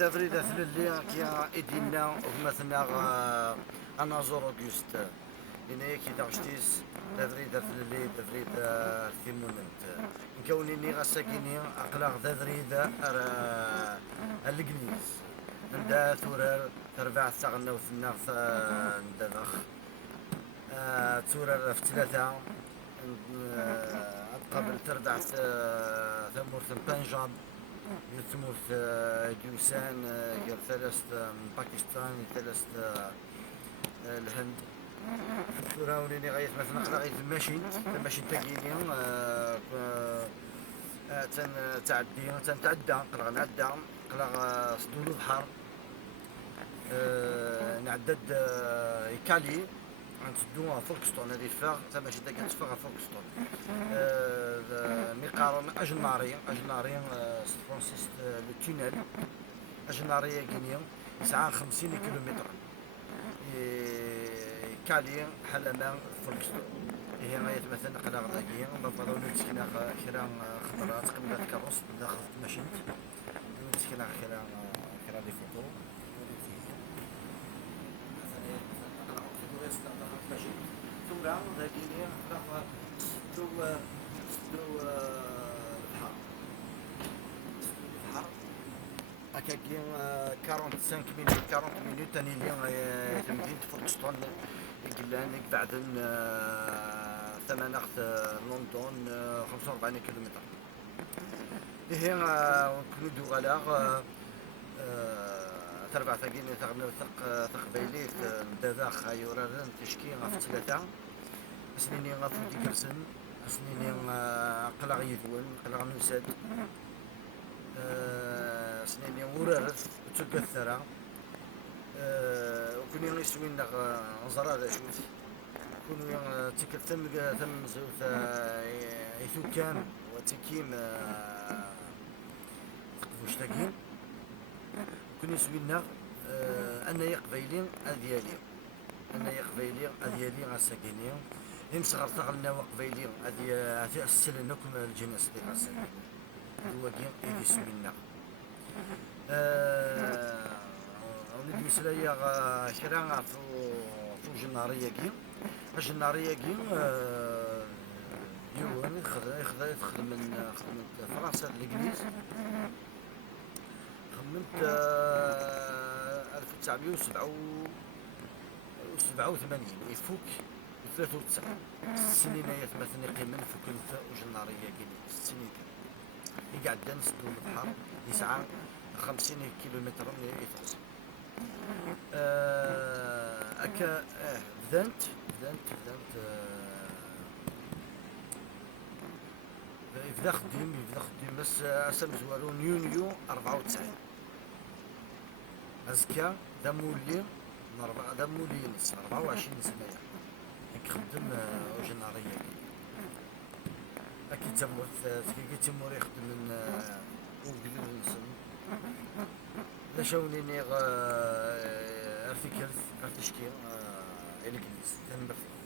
دافريد اللي كيا إدينا ومثلنا أنا زور أوغست إني كي داغشتيس دافريد في مومنت نكونيني غساكيني أقلاق دافريد الجنيز ندا ثورة تربع ثغنا وثنا ندخ ثورة في ثلاثة قبل تربع ثمور بنجاب يثموث جوسان غير ثلاث من باكستان ثلاث الهند ثورة وليني غاية مثلا قرا غاية الماشين تاكيني تنتعدى قرا نعدى قرا صدور البحر نعدد يكالي غنسدو فولكستون هادي فاغ تا ماشي تا كتفاغ فولكستون مقارن اجناري فرانسيس لو تونيل اجناري كينيا يسعى 50 كيلومتر كالي حلما فولكستون هي ما يتمثل قلا غداكيا بفضل نتسكنا كرا خضرات قبل الكروس داخل ماشين نتسكنا كرا دي فوتو ثورة ذاكيني دو البحر هكاكي 45 مينوت تاني اللي تمدين فولكستون يقلانك بعد ثمن اخت لندن 45 كيلومتر هي كندو غلاغ تربع ثقيني ثغنو ثقبيليت نداذاخ يورارن تشكي غف ثلاثة سنيني غفو ديكرسن سنيني قلق يذون قلق نوساد سنيني ورارث تكثرة وكوني غيسوين لغ نظرة ذا شوث كوني تكل ثم زوث يثوكان وتكيم مشتاقين كوني سوينا أنا يقبيلين أذيالي غاساكيني يمسغر ثغلنا وقبيلين أذي السلنكم الجنس دي غاساكيني الواقين إذي سوينا ولد مسلايا كرا فو جنارية كي يوان يخدم من فرنسا الإنجليز خممت 1987 يفوك 93 السنين مثلا يقيمن فوق وجنارية كي السنين يقعد نسدو البحر يسعى 50 كيلومتر من إيطاليا أكا بدانت يبدا خديم بس أسم زوالون يونيو 94 أزكا دمولي نص 24 سنة يخدم وجنارية أكيد تمور يخدم من وقلو نسن لا شاونيني ارتكلت ارتشكي الانجليز تنبرثي